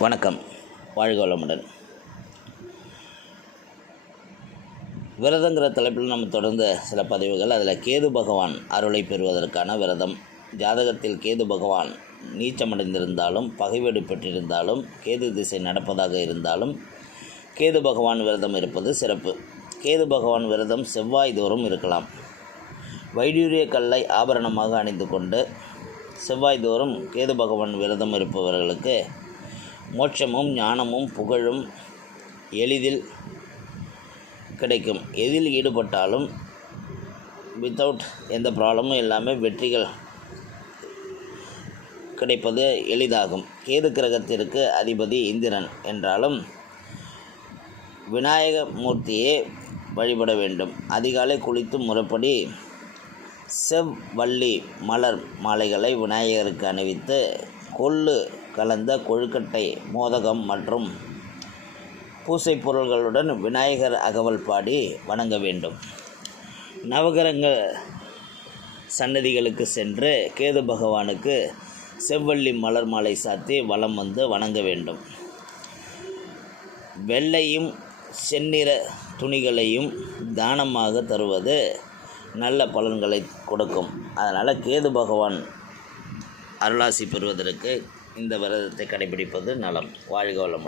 வணக்கம். வாழ்க வளமுடன். விரதங்கிற தலைப்பில் நம்ம தொடர்ந்த சில பதிவுகள். அதில் கேது பகவான் அருளை பெறுவதற்கான விரதம். ஜாதகத்தில் கேது பகவான் நீச்சமடைந்திருந்தாலும் பகைவேடு பெற்றிருந்தாலும் கேது திசை நடப்பதாக இருந்தாலும் கேது பகவான் விரதம் இருப்பது சிறப்பு. கேது பகவான் விரதம் செவ்வாய் தோறும் இருக்கலாம். வைடூரிய கல்லை ஆபரணமாக அணிந்து கொண்டு செவ்வாய் தோறும் கேது பகவான் விரதம் இருப்பவர்களுக்கு மோட்சமும் ஞானமும் புகழும் எளிதில் கிடைக்கும். எதில் ஈடுபட்டாலும் வித்தவுட் எந்த ப்ராப்ளமும் இல்லாமல் வெற்றிகள் கிடைப்பது எளிதாகும். கேது கிரகத்திற்கு அதிபதி இந்திரன் என்றாலும் விநாயக மூர்த்தியே வழிபட வேண்டும். அதிகாலை குளித்து முறைப்படி செவ்வள்ளி மலர் மாலைகளை விநாயகருக்கு அணிவித்து கொள்ளு கலந்த கொழுக்கட்டை மோதகம் மற்றும் பூசை பொருள்களுடன் விநாயகர் அகவல் பாடி வணங்க வேண்டும். நவகிரக சன்னதிகளுக்கு சென்று கேது பகவானுக்கு செவ்வள்ளி மலர் மாலை சாத்தி வலம் வந்து வணங்க வேண்டும். வெள்ளையும் செந்நிற துணிகளையும் தானமாக தருவது நல்ல பலன்களை கொடுக்கும். அதனால் கேது பகவான் அருளாசி பெறுவதற்கு இந்த விரதத்தை கடைபிடிப்பது நலம். வாழ்க வளமுடன்.